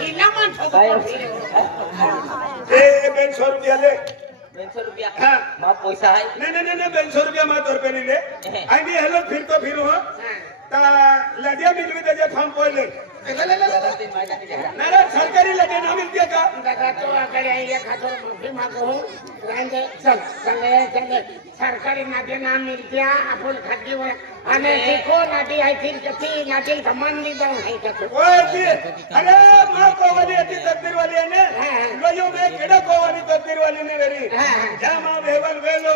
हिला मन काय ए 200 रुपया ले 200 रुपया हाँ। मां पैसा है नहीं 200 रुपया मां तोर पे नहीं ले आएंगे हेलो फिर तो फिर हो ता लडिया मिल भी दे हम पहले ना सरकारी लगे ना मिलती है का दादा तो अगर ये खातर माफी मांगो रहने चल चले सरकारी नदी ना मिलती है अपन खाती हुए अने देखो नदी आई थी कती नदी कमान नहीं दो है कतो ओए जी अरे मां को वाली अति तकदीर वाली है ने लोयो में केड़ा को वाली तकदीर वाली ने मेरी जा मां वेवल वेलो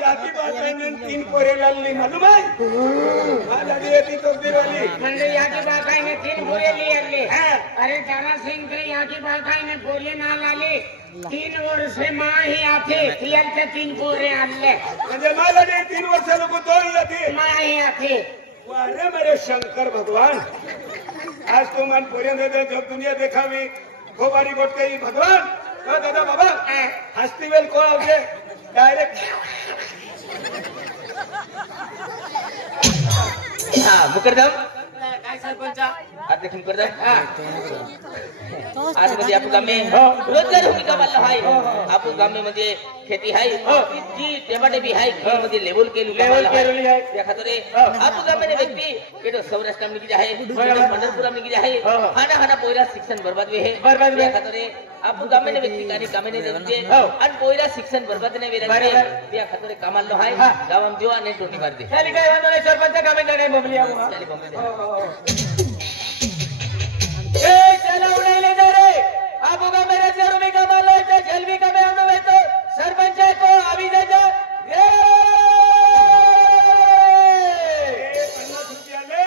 याकी बात है ने 3 कोरे लाल नहीं मालूम है मां दादी अति तकदीर वाली मंडे याकी बात है ने 3 कोरे लिए अरे जाना सिंह के याकी बात है ने बोले ना लाली 3 वर्ष से मां ही आती थियल के 3 कोरे आले म्हणजे मला ने 3 वर्ष लोक तो ही मां ही आती अरे मेरे शंकर भगवान आज तो मन पोरियन दे जब दुनिया देखावी गोबारी गोट के भगवान ओ दादा बाबा हस्तीवेल को आगे डायरेक्ट हां मुकरदम काय सरपंच आज देखून करदम आज मध्ये आपल्या गामे रोजगार भूमिका वाला है आपल्या गामे मध्ये खेती है जी टेबाटे भी है मध्ये लेवल के लेवल है या खातरे आपल्या गामे व्यक्ती केडो सौराष्ट्र में निकली है पंढरपुर में निकली है हाना पोयरा शिक्षण बर्बाद वे है या खातरे आपल्या गामे व्यक्ती काही कामे नाही देते आणि पोयरा शिक्षण बर्बाद नाही वेराचे या खातरे कामाला है गावम देवा आणि टोटी मार दे खाली काय वांदो नाही सरपंच कामे जाणे बबलिया चली बंबे ए चला उडायले जा रे आपो का मेरे जरूर में कमालो है जल्दी का मैं हमने तो सरपंच को अभी दे दो ए 50 रुपया ले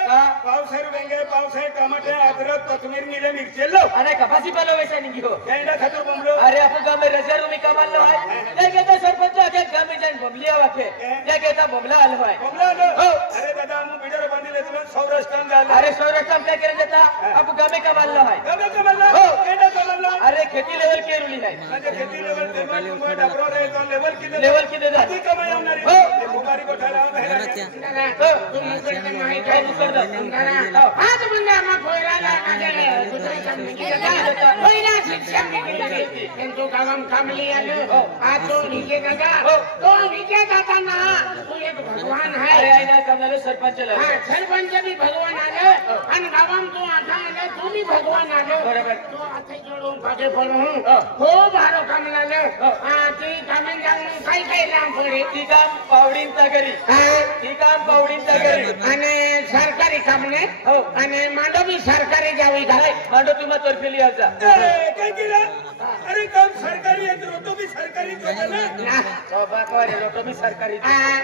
पावसार वेंगे पावसार टमाटे अदरक कोथिंबीर मिले मिरची लो अरे कपासी पालो वैसा नहीं हो केंडा खातर बमलो अरे आपो का मेरे जरूर में कमालो है देखे तो सरपंच आके काम में जान बबलिया वाके देखे तो बबला आलो है बमलो लो अरे दादा हम बिडर बांधिले तुला सौराष्ट्र झाले अरे सौराष्ट्र क्या करे देता आपो गामे कमालो है गबे कमला केंडा कमला अरे खेती लेवल के रुली है म्हणजे खेती लेवल ते तुम्ही डबरो रे तो लेवल की दे दे आधी कमाई होणारी गोबारी गोठाला तुम मुकरदम नाही काय मुकरदम हां तो बंदा मा पोयराला आगे कुठे काम नाही पोयरा शिक्षण तो काम कामली आलो आज तो निके दादा तो निके दादा ना तू एक भगवान है अरे आईना कमलो सरपंच ला हां सरपंच भी भगवान आले आणि गावम तू आता आले तू भी भगवान आले बरोबर तो आता जोडून पाजे पडू खूप हारो काम लागले ती कामे जाऊन काय लांब पडे ती काम पावडींचा घरी ती काम पावडींचा घरी आणि सरकारी काम ने आणि मांडो भी सरकारी जावी घाले मांडो तुम्हा तर्फे लियाचा काय केलं अरे काम सरकारी आहे रोटो भी सरकारी ना बाबा करे रोटो भी सरकारी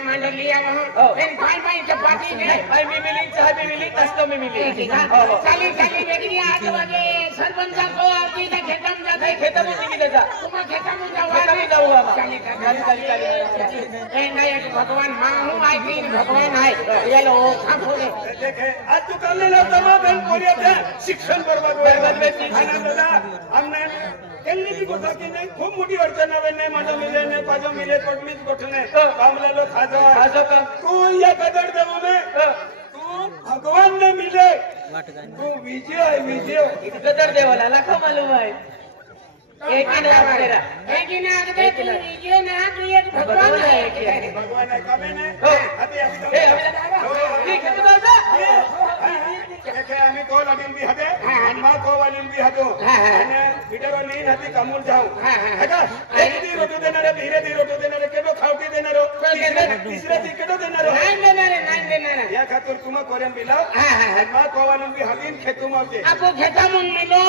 मांडो लिया हो इन भाई चपाती ने भाई मी मिली चाय भी मिली नाश्ता में मिली चाली वेगळी 8 वाजे सरपंच को आती है खेतम जाते खेतम में निकले जा तुम खेतम में जाओ चाली ए नहीं एक भगवान मां हूं आई थी भगवान है ये लो खाफोले देखे आज तू कर लेला तमाम बहन कोरिया शिक्षण बर्बाद दादा हमने केल्ली भी गोठा की नाही खूप मोठी अडचण आहे नाही माझा मिले नाही पाजो मिले कोटमीच गोठने कामलेलो खाजो का तू या कदर देव में तू भगवान ने मिले तू विजय कदर देवाला लाखो मालूम है एक ही ना तेरा एक ही ना अगदे तू विजय ना तू एक भगवान है कमे ने अभी ठीक है तो दादा देखे आम्ही को लागेल भी हदे मा को वालील भी हदो आणि बिडरो नी नदी कमूल जाऊ हैका एक दी रोटो देणारे धीरे दी रोटो देणारे केडो खावटी देणारो तिसरे दी केडो देणारो नाही देणारे या खातर तुम्हा कोरेन बिलाव मा को वालील भी हदीन खेतू मावते आपो खेता मुन मिलो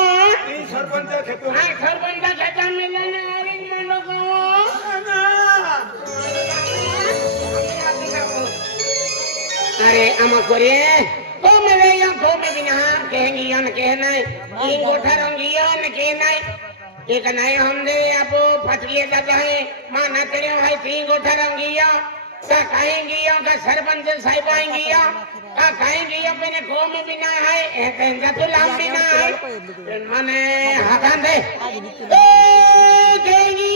ती सरपंच खेतू सरपंच खेता मिलो ना आरिन मनो को अरे अमा कोरे तो मेरे यहाँ को में बिना कहेंगी या न कहना है इन गोठा रंगिया न कहना है एक नए हम दे आपो फटकिए जाता है मां न करे भाई तीन गोठा रंगिया का कहेंगी या का सरपंच साहब आएंगी या का कहेंगी या मैंने को में बिना है कहंगा तो लाम बिना है माने हाथान दे ए कहेंगी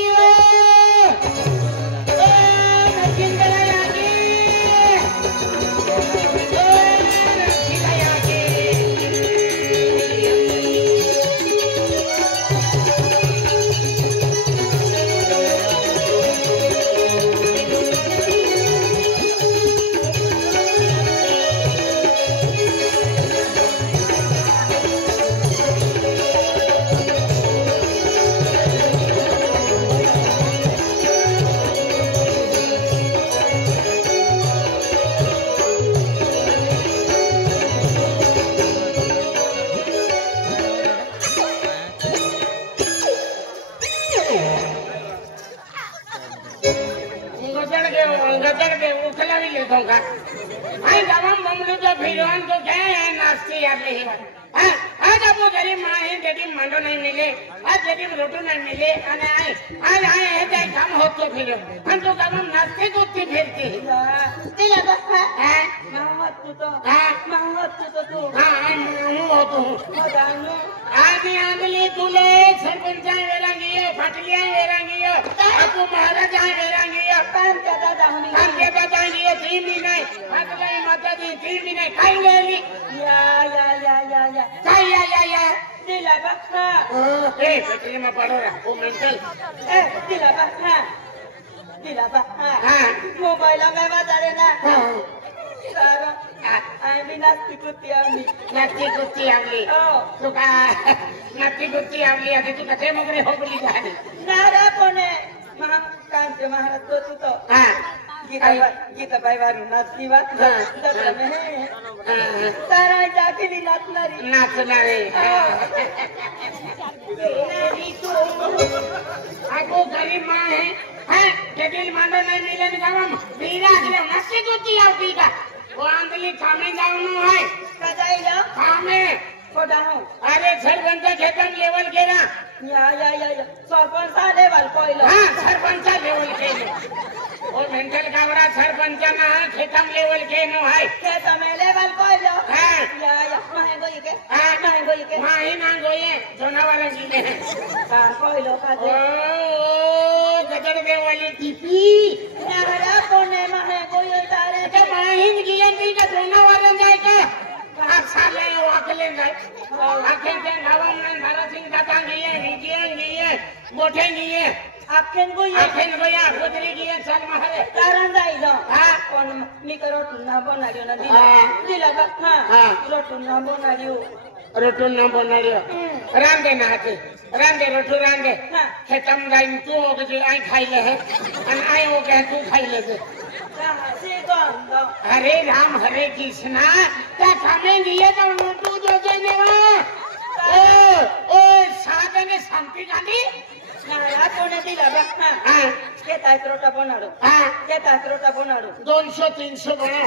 का आई गावम बमलू तो फिरवान तो क्या नास्ती आले हां आज आपको गरीब मां है जदी मांडो नहीं मिले आज जदी रोटो नहीं मिले अने आज आए है जाय काम हो तो फिरो हम तो गावम नास्ते को फिरते दिला बसा हां महमद तू तो तू हां हो तो मदानु आदि आंगली तुले सरपंच वेरांगी फाटलिया वेरांगी आपको महाराज वेरांगी काम के दादा हमी काम के बताएंगे 3 महीने फाटलाई माता दी 3 महीने खाई लेली या काय दिला बसा ए फैक्ट्री में पड़ो ओ मेंटल दिला बसा हां मोबाइल में बता देना हां सारा आई भी नास्ती कुत्ती आवली तू का नाती कुत्ती आवली आधी तू कथे मगरे होबली जानी नारा कोने महा कांचे महाराज तो हां गीता बाई वारू नाचती बात दत्त में सारा जाके नाचणारे आगो गरीब मां है हां जदिल मांडो नहीं मिले न गावम मीरा आखिर नास्ती कुत्ती आवती का वो आंदली थामे जावनो है कजाइला थामे खोदा हूं अरे सरपंच खेतम लेवल के ना या सरपंच लेवल कोइलो हां सरपंच लेवल के ओ मेंटल कावरा सरपंच ना खेतम लेवल के नो है खेत में लेवल कोइलो हां या महंगो के माही नांगोये जोनावाला जिले हां कोइलो का ओ गदर दे वाली टीपी नारा कोने महंगो ये तारे के माहीन गियन दी का जोनावाला जाए का आप साले वाकले जाए आखिर के गावम ने धारा सिंह दाता गिए विजय गिए गोठे गिए आखेन गोया गुजरी गिए चल मारे कारण जाइलो हां कोन निकरो ना बनारियो ना दिला हां रोटू ना बनारियो रोटू न बनाड़ियो रांदे ना हाथे रांदे रोटू रांदे खेतम गाइन तू हो के आई खाई ले है अन आई हो के तू खाई ले से हरे राम हरे कृष्णा क्या खाने दिए तो रोटू जो देने वा ओ साधने शांति गांधी नारा कोने दिला हां केता रोटा बनाडो हां केता रोटा बनाडो 200 300 बना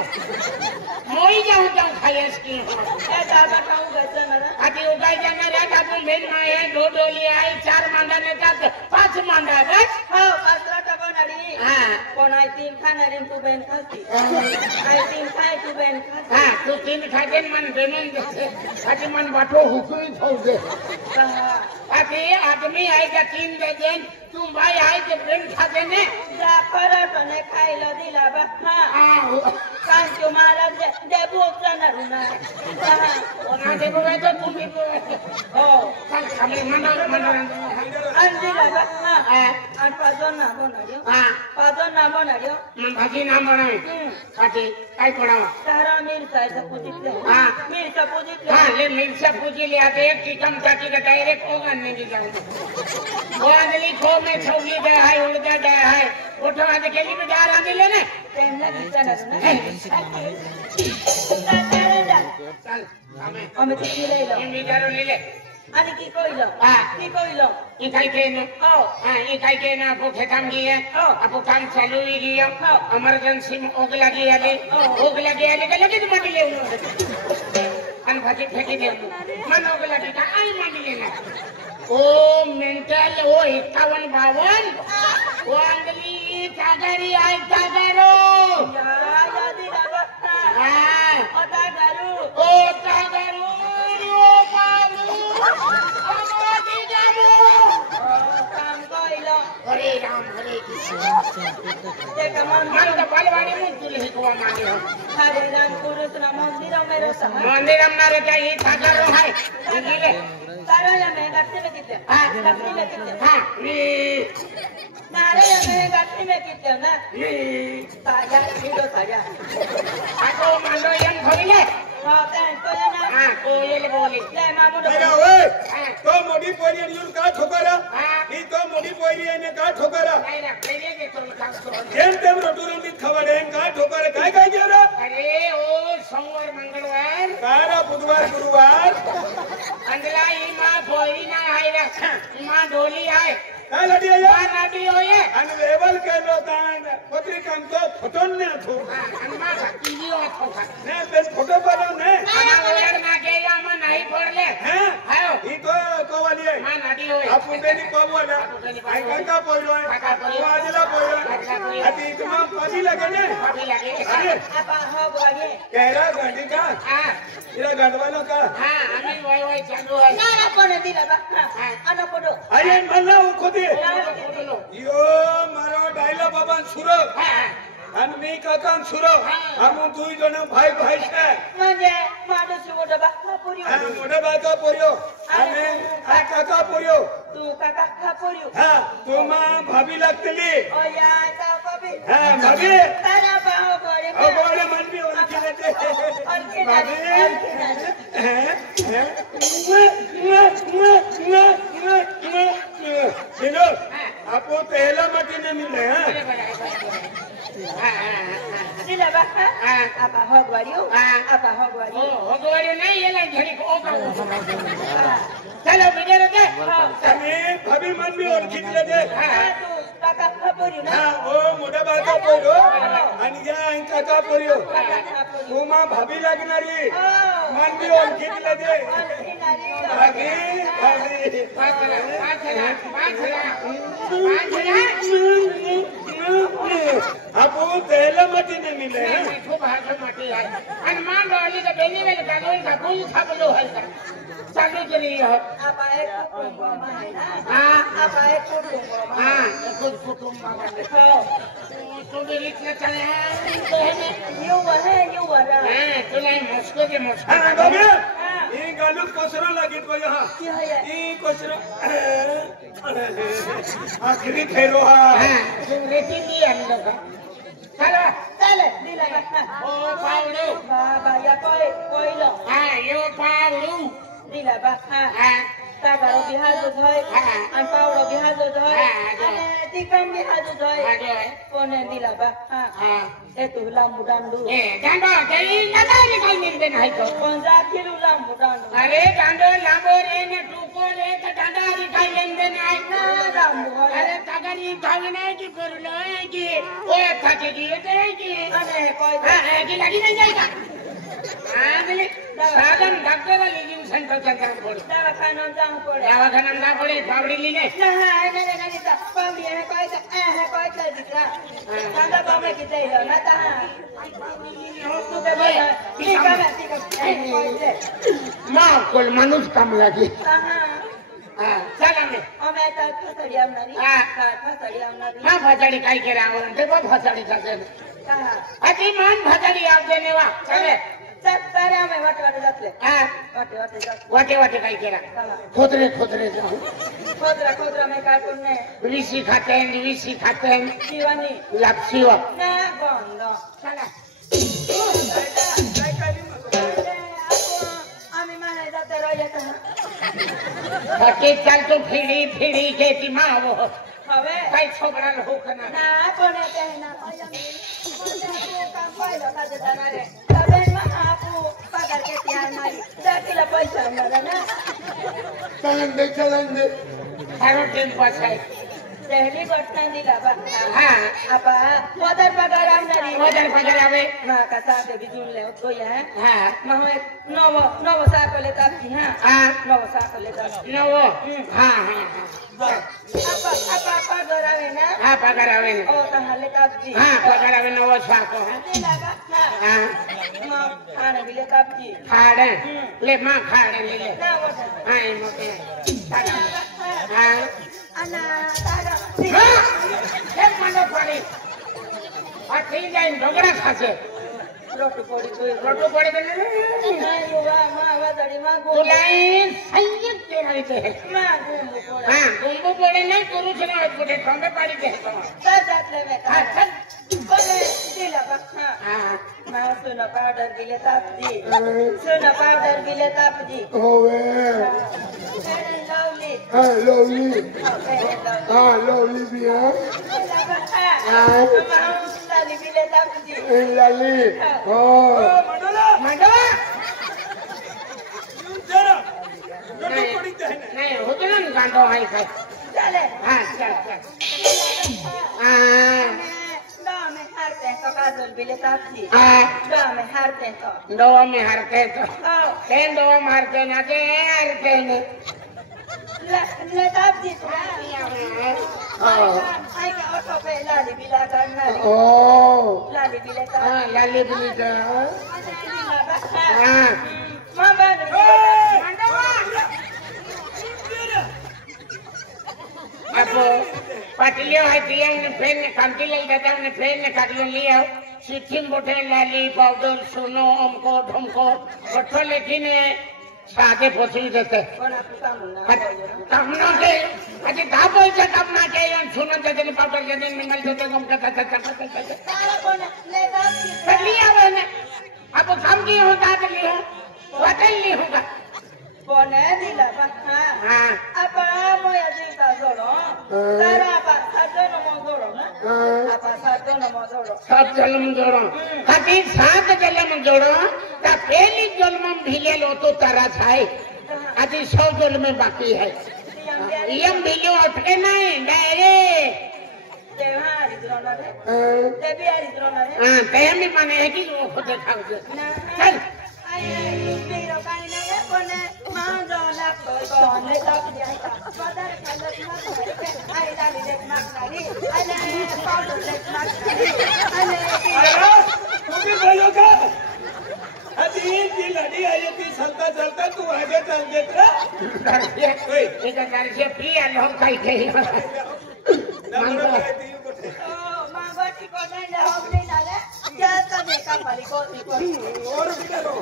मोई जाऊं खायस की ए दादा खाऊ गजन ना आधी उगाई जाणार आहे आपण बेन आहे दो डोली आहे 4 मांडा नेतात 5 मांडा बस हो 5 रोटा बनाडी हां कोण आई 3 खाणारे तू बेन खाती आई 3 खाय तू बेन खाती हां तू 3 खाते मन बेनून देते आधी मन बाटो हुकुई खाऊ दे आधी आदमी आहे का 3 दे देन तू भाई आहे ते बेन खाते ने जा पराठा ने खायला दिला बस हां कांचो महाराज दे बोचा ना रुना कोणा दे बघाय तर तुम्ही हो चल खाली मंडळ अंदिला बस आणि पाजो ना बनाडियो पाजो ना बनाडियो मन भाजी ना बनावे खाते काय पडावा सारा मिरचा पूजितले मिरचा पूजितले हां ले मिरचा पूजिले आता एक टिकम टाकी का डायरेक्ट ओगन ने जाऊ वादली खो में छौली दे है उड़दा दे है ओठो आज केली में डार आंदिले ने त्यांना विचारणार चल आम्ही किती लेलो विचारो निले आणि की कइलो इकाई के ने हां इकाई के ना आपको खेतम गिए आपको काम चालू ही गिए इमरजेंसी में ओग लगी आले का लगे तो माटी ले अन भाजी फेंकी दे मन ओग लगी का आई माटी लेना ओ मेंटल ओ 51 52 ओ अंगली तागरी आई तागरो या दिला बस्ता हां ओ तागरू ओ बाबू अमोदी जाबू काम कइलो हरे राम हरे कृष्ण ते मन तो बलवानी में तुले हिकवा माने हो हरे राम पुरुष ना मंदिर में रहता मंदिर में रे जाई तागरो है अंगले सारा या मैं गट्टी में किते गट्टी में किते हां नारे या मैं गट्टी में किते ना ताजा वीडियो ताजा आको मांडो यम खरीले हां तो या ना हां कोयल बोली ले मामू अरे ओए तो मोठी पोरी आणि येऊन का ठोकरा ही तो मोठी पोरी आणि का ठोकरा नाही ना पहिले के तो काम जेम तेम रोटुरंदी खवडे का ठोकरे काय काय जेवरा अरे ओ सोमवार मंगळवार कारा बुधवार गुरुवार अंदला ही मां पोरी ना आहे रा मां ढोली आहे आहे काय लाडी आहे नाडी होय आणि वेवल केलो ताण पत्री काम तो फोटोन ने थो आणि माझा टीव्ही होतो का ने बेन फोटो पाडो ने आम्हाला ना गेला मग नाही पडले हैं हायो ही तो वाली आहे मा नाडी होय आपण बेनी कोवला आई काका पोयलो तो आजला पोयलो आती तुम्हा पादी लगे ने पादी लगे अरे apa ho lagi कहरा गाड़ी का हा इरा गडवालो का हा आम्ही वय वय चालू आहे na apa nanti lah pak anak bodoh आये मल्ला वो खुदी बोलो यो मारो डायलो बाबा सुरो हा आणि मी काका सुरो आम्ही दुई जण भाई भाई छे म्हणजे माणूस bodoh pak kapuri मोठे बाका पोरियो आणि आ काका पोरियो tu kakak kapuri हा तुम्हा भाभी लागतली oh ya tahu papi हा भाभी ada apa ho boleh ओ बोले मन भी ओळखी देते भाभी आपको पहला मटी ने मिले Sila ba? Apa ho guariu? Apa ho guariu? हो गोरे नाही याला घरी ओ का चलो बिगर दे आणि भाभी मन भी ओळखी देते Tu kakak kapuri na. हा ओ मोठा बाका पोरियो आणि या काका पोरियो तुम्हा भाभी लागणारी मन भी ओळखी देते भाभी भाभी आपको पहला मटी ने मिले खूप हात माटी आहे आणि मान राहिली तर बेनी वेळ काढून कापून थांबलो आहे चालू केली Apa kumpul mana? Apa kumpul mana? हा कुटुंबामध्ये तुम्ही रिक्षा चालल्या You were you were. तुला मस्को के मस्को हाँ बाबा ये गालू कोसरा लगी तो यहाँ Kia ya. ये कोसरा आखिरी ठहरो हाँ तुम रेती दी आणलं का चला Tale, sila ba? ओ पावडू Baba ya koi lo. हा यो पावडू Sila ba? हा Tagaro bihado hoy. Ang Paulo bihado hoy. Ane tikam bihado hoy. Pone dila ba? हा Etu lambu dandu. ए दांडो तरी नदारी काही निर्णय नाही तो Konza kilu lambu dandu. अरे दांडो लांबो रे ने टुको रे तर दांडारी काही निर्णय नाही Na lambu hoy. अरे तगारी थांब नाही की करू आहे की ओ थाके की येते की Ane koi. हा की लगी नाही जाय का आगले साधन डॉक्टर लिहिऊन सेंटर सेंटर पडे Dawa kanon jang pore. दवाखान्यात ना पडे पावडी लिहिले Nah, nani ta. Pamri hai koi ta dikra. Tanda pamri kita ilo na ta. Tu ke bola. Tikam koi te. माकोल माणूस काम लागे Aha. हा चला मी Ome ta khasariam nari. Khasariam nari. मा भाजाडी काय केला ते बघ भाजाडी खाते Kaha. अति मान भाजाडी आवते नेवा चले Sat tara me wate jatle. हा Wate jatle. वाटे वाटे काय केला Kaha. खोदरे जाऊ Kodra me ka kunne. विसी खाते Diwani. लापसी वा Na gondo. चला आम्ही माहे जाते रोयता. हटे चालतो फिडी घेती माव हवे. काय छोकरा हो कना ना कोणे ते ना काम पाहिलं का जाणारे तबे मग आपू पगार किती आहे मारी जातीला पैसा आणणार ना चलन दे सारो टाइम पास आहे पहिली घटना दिला बा हा आपा वदर पगार आणणारी वजन पगार आवे मा का साथे बिजुले होतो या हा मग नव साकले तापी हा हा नव साकले तापी नव हा आपा पगार आहे ना हा पगार आवे ओ तहाले तापजी हा पगार आवे नव साको दिला बा हा मग खाणे बिले तापजी खाड ले मा खाड ले ना वदर हाय मोके हा Ana, taga. एक मांडो पाणी आ ठीक आहे डोंगरा खासे Rotu podi tu. रोटो पडे Na yuwa ma wadari ma go. तुला संगीत केरायचे Ma gumbu pora. हा गुंबू पडे नाही करू शकत कुठे थांबे पाडी दे Sajatle me हा ta. चल Kone dila ba. Ha. हा Ma suna powder bile tapdi. Suna powder bile tapdi. होवे Very lovely. हाँ लोली Very lovely. हाँ लोली भी है Dila ba. Ha. Ma suna bile tapdi. लाली हाँ मांडवा जरा रोटी पड़ी है नाही होतो ना गांडो आहे काय चले हाँ चल चल में हारते हैं तो काजल भी लेता थी में हारते हैं तो दो में हारते तो कहीं दो मारते ना के हारते ने लेता थी आई का ऑटो पे लाली बिला करना ओ लाली बिला का लाली बिली का हाँ मामा अब पटलियों है दिया ने फेर ने कांटी ले जाता ने फेर ने काटलो लिया सिथिन बोटे लाली पाउडर सुनो हमको ढमको बट्ठो लेकिन सादे पोसी देते तमनो के अजी दा पैसा तमना के सुनो जदे पाउडर जदे मिल जदे गम का सारा कोन ले दा लिया मैंने अब काम की होता तो लिया होटल नहीं होगा कोने दिला हां apa moya dita solo tara apa satu nomor solo na apa satu nomor solo सात जन्म जोड़ो कति सात जन्म जोड़ो ता पहली जन्म भिले लो तो तारा छाए अजी 100 जन्म बाकी है यम भिलो उठे नहीं डायरेक्ट देवारी द्रोना रे देवियारी द्रोना रे हां तेम भी माने है कि वो खुद खाओ चल आई मेरा काई नहीं है कोने मांगो ना कोन ले तक दिया पदर कलर मत आई डाली देख मांगनारी अले पाउडर देख मांगनारी अले तू भी बोलो का अजी की लड़ी आई थी चलता चलता तू आगे चल देता दर्शे एक दर्शे फ्री लोग काई के मांगो मांगो को नहीं ले हम नहीं डाले क्या का देखा पाली को और बिलो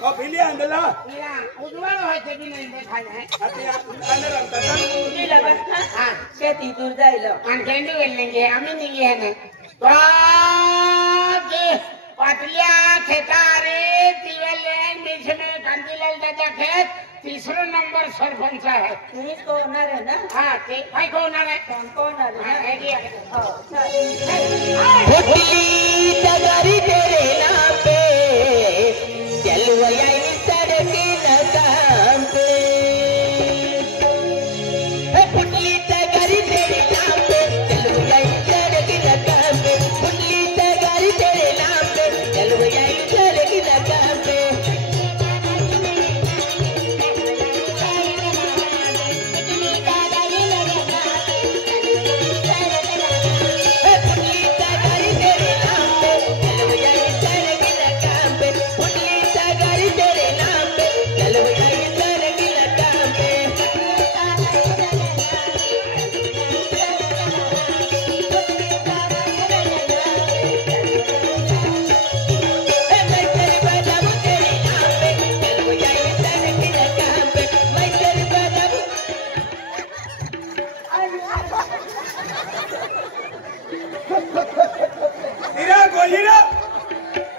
ओ भिली अंदला या उजवाल होय ते भी नहीं देखा है अति अंदर अंदर नहीं लगा हां खेती दूर जाइलो अन कैंडी वेलेंगे हमें नहीं है ना बाज पटलिया खेतारे तिवेले बीच में कंदीलाल दादा खेत तीसरा नंबर सरपंच है नहीं को ना रे ना हां ते भाई को ना रे को ना रे ना है दिया फुटली तगारी तेरे नाम पे जलवया सड़क नकाम पे फुटली तगारी तेरे नाम पे जलवया सड़क नकाम पे फुटली तगारी तेरे नाम पे जलवया सड़क नकाम पे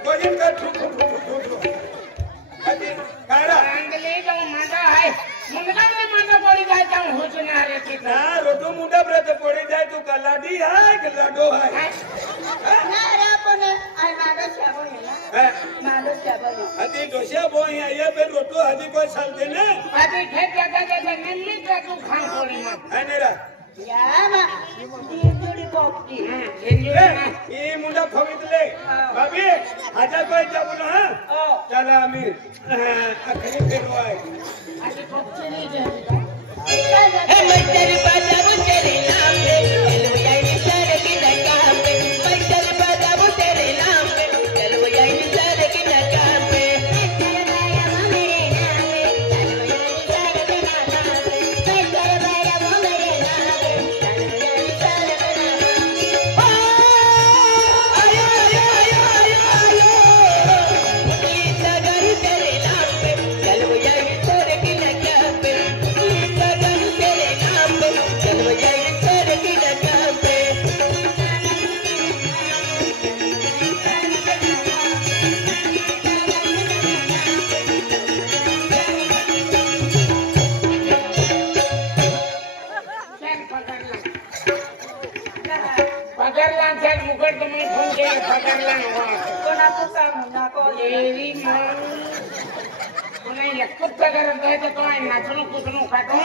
गोजिन का ठुक अति कारा अंगले जो मांडा है मुंडा में मांडा पड़ी जाए तो हुचना रे की ना रोटो मुंडा ब्रत पड़ी जाए तू कलाडी है कि लडो है ना रे कोने आई माडो छाबो ना माडो छाबो अति डोसिया बोई है ये पे रोटो हदी कोई साल देने अभी खेत जगह जगह निम्मी का तू खान पड़ी ना है नेरा या ना इंजुरी पॉपटी ये मुंडा फवितले भाभी आजा कोई जाबो ना चला आम्ही अखरी फेरवाय अभी पक्षी नहीं जाएगा मैं तेरे बाजाबू तेरे नाम पे जलवया सड़क नकाम पे मैं तेरे बाजाबू तेरे नाम पे जलवया सड़क नकाम पे तेरे बाजाबू मेरे नाम पे जलवया सड़क नकाम पे मैं तेरे बाजाबू मेरे नाम पे जलवया सड़क नकाम पे आयो आयो आयो आयो आयो फुटली तगारी तेरे नाम पे जलवया सड़क नकाम पे फुटली तगारी तेरे नाम पे जलवया सड़क नकाम पे चल पकड़ला चल मुकट तुम्हें फोन के पकड़ला हुआ कोना तो काम ना को तेरी मां उन्हें ये कुत्ता करत है तो आई नाचनो कुछनो काटो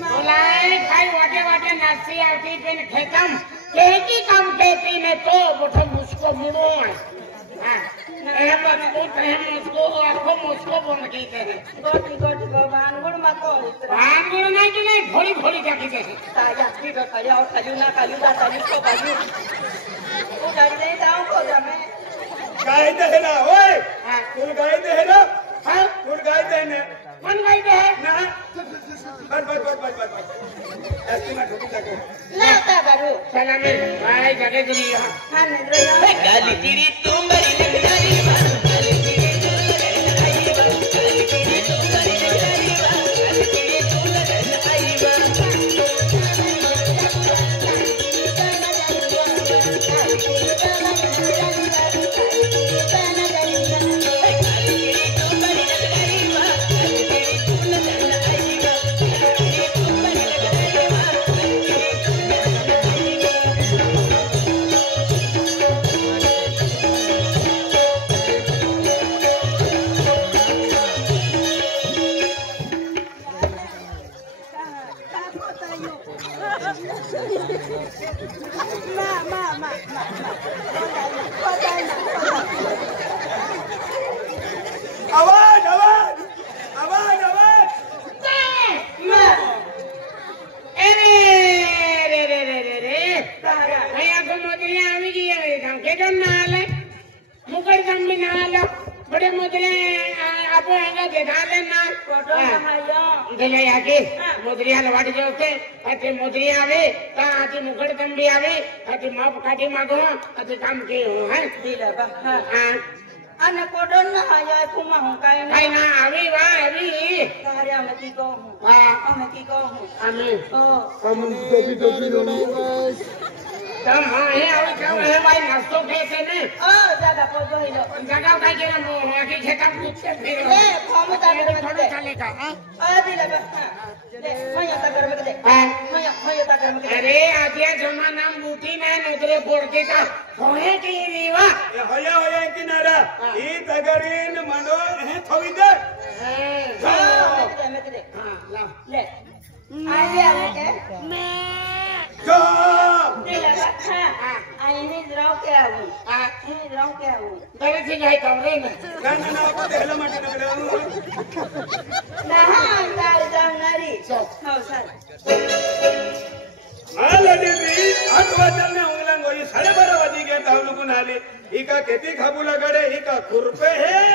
बोलाए खाई वाटे वाटे नाची आती पेन खेतम केकी काम केती ने तो बोठो मुझको मुड़ो हां मुझको आखो मुझको बोल के थे गोटी गो भानगुड़ मको भानगुड़ नहीं कि नहीं घोड़ी घोड़ी जाके थे ताया की तो ताया और ताजू ना काजू दा ताजू को काजू वो गाड़ी दे दाऊ को जमे गाय दे ना ओए तू गाय दे ना हां तू गाय दे ने मन गाय दे ना बस ऐसे मैं ठोकी जाके ना ता करू चला मैं भाई जगह गिरी हां नजर या गाली तेरी तुम्हारी नगरी गाली तेरी तुम्हारी गाली तेरी तुम्हारी नगरी गाली तेरी आवाज आवाज आवाज आवाज अरे रे रे रे रे रे भैया को मोदरिया आवी गई है हम के जन ना आले मुकर दम भी ना आला बड़े मोदरे आपो आएगा देखा लेना फोटो नमायो गले आके मोदरिया लवाड़ी जो के अते मोदरिया आवे ता आती मुकर दम भी आवे अते माप काटी मागो अते काम के हो है दिला बा हां अने कोडन ना आया कुमा हूं काई ना आई ना आवी वा आवी कहरे हम की को हूं हां हम की को हूं आमी ओ हम दबी दबी बस तम हां है आवे क्यों है भाई नाश्तो कैसे ने ओ जगह पर जोइलो जगह का के ना आके खेता कुत्ते फिर ए फॉर्म ता थोड़ा चलेगा हां आ दिला बा ले मया ता कर में दे मया ता कर में दे अरे आजिया जमाना में बूटी ना नजरे बोल के का होए की रीवा होया किनारा ई तगरीन मनो है थोड़ी दे में दे हां ला ले आले के जो दिला बा आई ने राव के आऊ हां ई राव के आऊ तेरे से गए कमरे में ना आपको देहला माटी नगरे ना तार जामनारी हो सर आलडी भी आठवाजल ने उंगलंग होई 12:30 वाजी गए तावलुकुन आली इका खेती खाबूला गडे इका खुरपे है